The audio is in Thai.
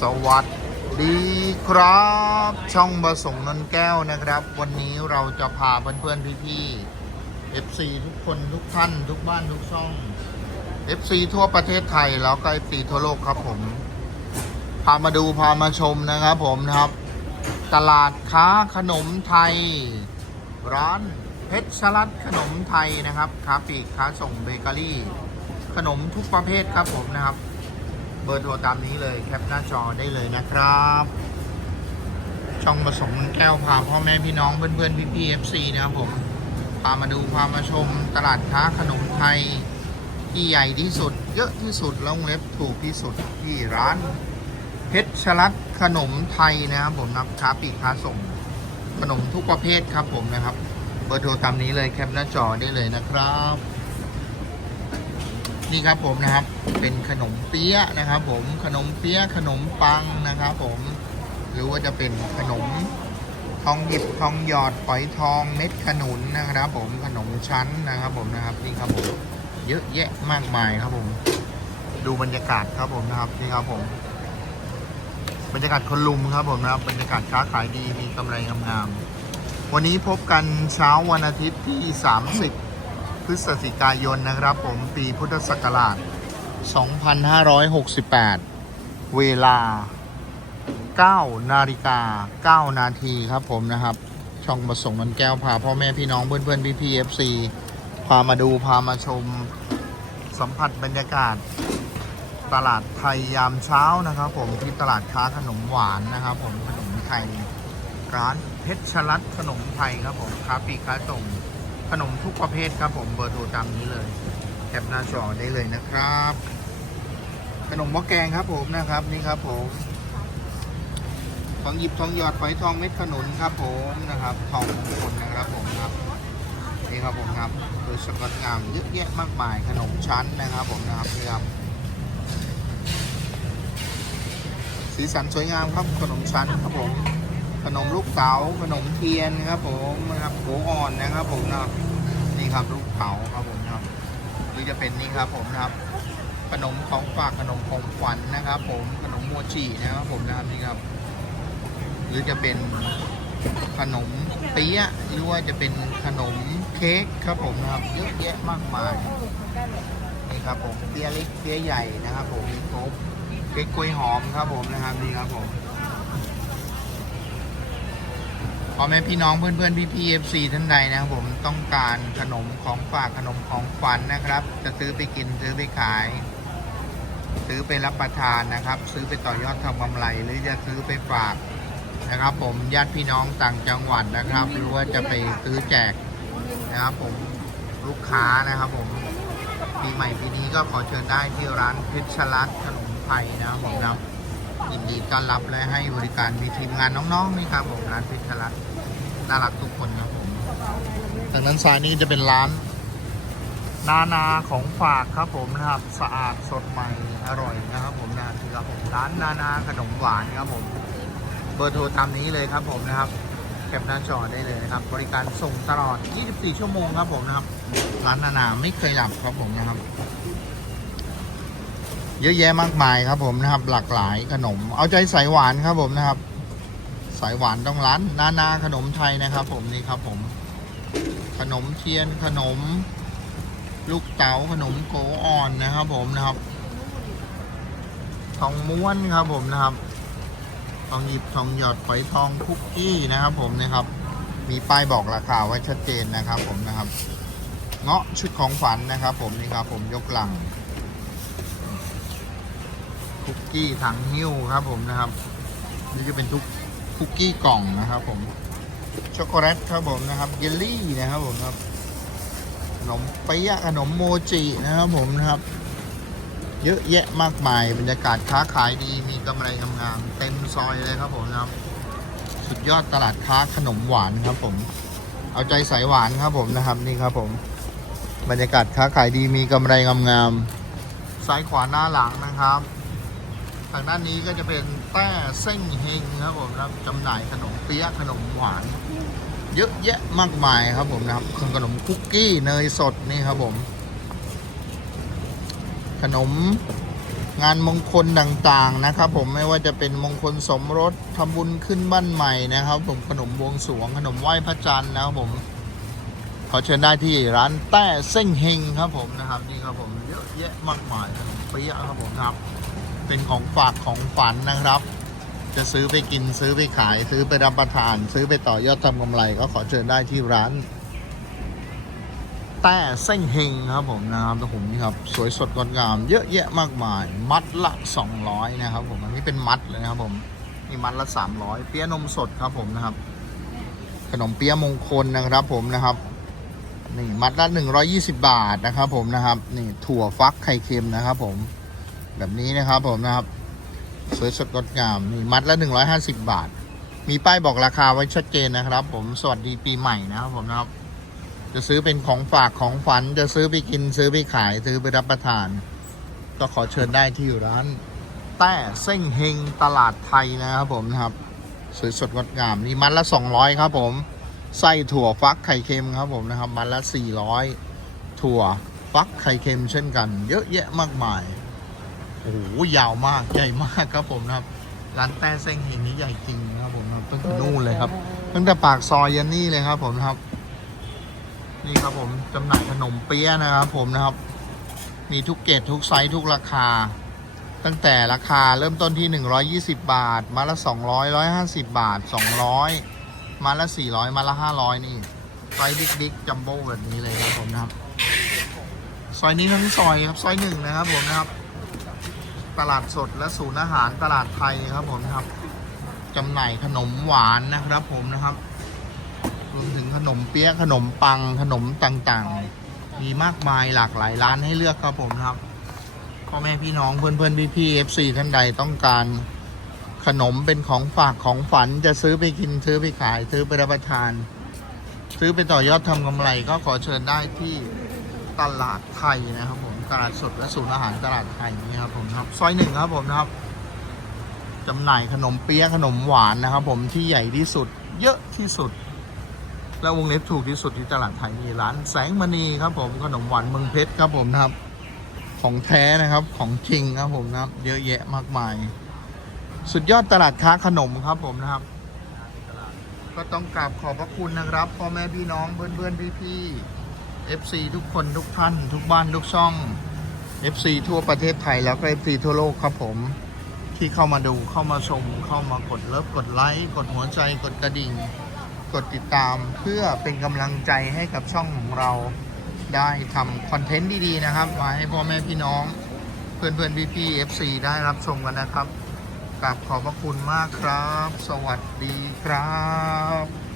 สวัสดีครับ ช่องประสงค์นนแก้วนะครับ วันนี้เราจะพาเพื่อนๆพี่ๆ FC ทุกคนทุกท่านทุกบ้านทุกช่อง FC ทั่วประเทศไทยแล้วก็ FC ทั่วโลกครับผม พามาดูพามาชมนะครับผมนะครับ ตลาดค้าขนมไทย ร้านเพชรชลัดขนมไทยนะครับค้าปลีกค้าส่งเบเกอรี่ ขนมทุกประเภทครับผมนะครับ บอร์โทรตามนี้เลยแคปหน้าจอได้เลยนะครับ ช่องผสมแก้วพาพ่อแม่พี่น้องเพื่อนๆพี่ๆ FC นะครับผมพามาดูพามาชมตลาดค้าขนมไทย ที่ใหญ่ที่สุด เยอะที่สุดแล้ววงเล็บถูกที่สุดที่ร้านเพชรชลัดขนมไทยนะครับผมนับค้าปีกค้าส่งขนมทุกประเภทครับผมนะครับ เบอร์โทรตามนี้เลยแคปหน้าจอได้เลยนะครับ นี่ครับผมนะครับ เป็นขนมเปี๊ยะนะครับ ผมขนมเปี๊ยะขนมปังนะครับ ผมหรือว่าจะเป็นขนมทองหยิบทองหยอดฝอยทองเม็ดขนุนนะครับ ผมขนมชั้นนะครับ ผมนะครับนี่ครับผมเยอะแยะมากมายครับผม ดูบรรยากาศครับผมนะครับนี่ครับผม บรรยากาศคนลุมครับผมนะครับบรรยากาศค้าขายดีมีกำไรงามๆวันนี้พบกันเช้าวันอาทิตย์ที่ 30 พฤศจิกายนนะครับ ผมปีพุทธศักราช 2568 เวลา 9 นาฬิกา 9 นาทีครับผมนะครับ ช่องประสงค์นันแก้วพาพ่อแม่พี่น้องเพื่อนๆพี่ๆ FC พามาดูพามาชมสัมผัสบรรยากาศ ตลาดไทยยามเช้านะครับ ผมที่ตลาดค้าขนมหวานนะครับ ผมขนมไทยร้านเพชรชลัดขนมไทยครับผมค้าปีค้าส่ง ขนมทุกประเภทครับผมเบอร์โทรตามนี้เลยแคปหน้าจอได้เลยนะครับ ขนมหม้อแกงครับผมนะครับนี่ครับผมทองหยิบทองหยอดฝอยทองเม็ดขนุนครับผมนะครับทองมงคลนะครับผมครับนี่ครับผมครับโดยสกอตงามเยอะแยะมากมายขนมชั้นนะครับผมนะครับนี่ครับสีสันสวยงามครับขนมชั้นครับผม ขนมลูกเต๋าขนมเทียนครับผมนะครับโกอ่อนนะครับผมนะครับนี่ครับลูกเต๋าครับผมนะครับหรือจะเป็นนี่ครับผมนะครับ ขนมของฝากขนมของขวัญนะครับ ผมขนมโมจินะครับผมนะครับนี่ครับ หรือจะเป็นขนมเปี๊ยะหรือว่าจะเป็นขนมเค้กครับผมนะครับเยอะแยะมากมายนี่ครับผมเปี๊ยะเล็กเปี๊ยะใหญ่นะครับ ผมมีครบเค้กกล้วยหอมครับผมนะครับนี่ครับผม พ่อแม่พี่น้องเพื่อนเพื่อนพี่พีเอฟซีท่านใดนะครับผมต้องการขนมของฝากขนมของขวัญนะครับ จะซื้อไปกินซื้อไปขาย ซื้อไปรับประทานนะครับ ซื้อไปต่อยอดทำกำไร หรือจะซื้อไปฝากนะครับ ผมญาติพี่น้องต่างจังหวัดนะครับ หรือว่าจะไปซื้อแจกนะครับ ผมลูกค้านะครับผมปีใหม่ปีนี้ก็ขอเชิญได้ที่ร้านเพชรชลัดขนมไทยนะครับผมนะ ยินดีต้อนรับและให้บริการมีทีมงานน้องๆนี่ครับผมร้านเพชรชลัดน่ารักทุกคนครับผมทางนั้นซ้ายนี้จะเป็นร้าน นานาของฝากครับผมนะครับสะอาดสดใหม่อร่อยนะครับผมนะครับผมร้านนานาขนมหวานครับผมเบอร์โทรตามนี้เลยครับผมนะครับแคปหน้าจอได้เลยนะครับ บริการส่งตลอด 24 ชั่วโมงครับผมนะครับ ร้านนานาไม่เคยหลับครับผมนะครับ เยอะแยะมากมายครับผมนะครับ หลากหลายขนม เอาใจสายหวานครับผมนะครับ สายหวานต้องร้านนานาขนมไทยนะครับ ผมนี่ครับผม ขนมเทียนขนม ลูกเต๋าขนมโกอ่อนนะครับ ผมนะครับทองม้วนครับผมนะครับทองหยิบทองหยอดฝอยทองคุกกี้นะครับ ผมนะครับ มีป้ายบอกราคาไว้ชัดเจนนะครับ ผมนะครับ เงาะชุดของฝันนะครับ ผมนี่ครับ ผมยกหลัง คุกกี้ถังหิ้วครับผมนะครับ นี่จะเป็นทุกคุกกี้กล่องนะครับ ผมช็อกโกแลตครับผมนะครับเยลลี่นะครับผมครับขนมเปี๊ยะขนมโมจินะครับผมนะครับ เยอะแยะมากมายบรรยากาศค้าขายดีมีกำไรงามๆเต็มซอยเลยครับผมนะครับ สุดยอดตลาดค้าขนมหวานครับผม เอาใจสายหวานครับผมนะครับนี่ครับผมบรรยากาศค้าขายดีมีกำไรงามๆซ้ายขวาหน้าหลังนะครับ ทางด้านนี้ก็จะเป็นแต้เส้งเฮงครับผมครับจำหน่ายขนมเปี๊ยะขนมหวาน เยอะแยะมากมายครับผมนะครับขนมคุกกี้เนยสดนี่ครับผม ขนมงานมงคลต่างๆนะครับผมไม่ว่าจะเป็นมงคลสมรสทำบุญขึ้นบ้านใหม่นะครับ ผมขนมบวงสรวงขนมไหว้พระจันทร์นะครับผมขอเชิญได้ที่ร้านแต้เส้งเฮงครับผมนะครับนี่ครับผมเยอะแยะมากมายขนมเปี๊ยะครับผมครับ เป็นของฝากของฝันนะครับ จะซื้อไปกินซื้อไปขาย ซื้อไปรับประทาน ซื้อไปต่อยอดทำกำไรก็ขอเชิญได้ที่ร้าน แต้เส้งเฮงครับผมนะครับแต่ผมนี่ครับ สวยสดงดงาม เยอะแยะมากมาย มัดละ 200 นะครับผมอันนี้เป็นมัดเลยนะครับผมนี่มัดละ 300 เปี๊ยะนมสดครับผมนะครับ ขนมเปี๊ยะมงคลนะครับผมนะครับนี่มัดละ 120 บาทนะครับผมนะครับนี่ถั่วฟักไข่เค็มนะครับผม แบบนี้นะครับผมนะครับ สวยสดงดงามนี่มัดละ 150 บาท มีป้ายบอกราคาไว้ชัดเจนนะครับ ผมสวัสดีปีใหม่นะครับผมนะครับ จะซื้อเป็นของฝากของฝัน จะซื้อไปกินซื้อไปขายซื้อไปรับประทาน ก็ขอเชิญได้ที่ร้าน แต้เส้งเฮงตลาดไทยนะครับผมนะครับ สวยสดงดงามนี่มัดละ 200 ครับผมไส้ถั่วฟักไข่เค็มครับผมนะครับ มัดละ 400 ถั่วฟักไข่เค็มเช่นกัน เยอะแยะมากมาย อ้โหยาวมากใหญ่มากครับผมนะครับร้านแต้เส้งเฮงนี้ใหญ่จริงนะครับผมนะครับตั้งแต่นู่นเลยครับ ตั้งแต่ปากซอยยันนี่เลยครับ ผมนะครับ นี่ครับผมจำหน่ายขนมเปี๊ยะนะครับ ผมนะครับ มีทุกเกรดทุกไซส์ทุกราคา ตั้งแต่ราคาเริ่มต้นที่ 120 บาท มาละ 200 150 บาท 200 มาละ 400 มาละ 500 นี่ไซส์บิ๊กๆจัมโบ้แบบนี้เลยครับผมนะครับ ซอยนี้ทั้งซอยครับ ซอยหนึ่งนะครับผมนะครับ ตลาดสดและศูนย์อาหารตลาดไทยครับผมครับจำหน่ายขนมหวานนะครับผมนะครับ รวมถึงขนมเปี๊ยะขนมปังขนมต่างๆ มีมากมายหลากหลายร้านให้เลือกครับผมครับพ่อแม่พี่น้องเพื่อนเพื่อนพี่พี่เอฟซีท่านใดต้องการขนมเป็นของฝากของฝันจะซื้อไปกินซื้อไปขาย ซื้อไปรับประทาน ซื้อไปต่อยอดทำกำไรก็ขอเชิญได้ที่ตลาดไทยนะครับผม ตลาดสดและศูนย์อาหารตลาดไทยนี่ครับผมครับซอยหนึ่งครับผมนะครับจำหน่ายขนมเปี๊ยะขนมหวานนะครับ ผมที่ใหญ่ที่สุด เยอะที่สุด และวงเล็บถูกที่สุดที่ตลาดไทยมีร้านแสงมณีครับ ผมขนมหวานเมืองเพชรครับผมนะครับ ของแท้นะครับของจริงครับผมนะครับ เยอะแยะมากมาย สุดยอดตลาดค้าขนมครับผมนะครับ ก็ต้องกราบขอบพระคุณนะครับพ่อแม่พี่น้องเพื่อนเพื่อนพี่พี่ๆ FC ทุกคนทุกท่าน ทุกบ้านทุกช่อง FC ทั่วประเทศไทยแล้วก็ FC ทั่วโลกครับผม ที่เข้ามาดูเข้ามาชม เข้ามากดเลิฟกดไลค์กดหัวใจกดกระดิ่ง กดติดตามเพื่อเป็นกำลังใจให้กับช่องของเราได้ทำคอนเทนต์ดีๆนะครับมาให้พ่อแม่พี่น้อง เพื่อนๆพี่ๆ FC ได้รับชมกันนะครับกราบขอบพระคุณมากครับ สวัสดีครับ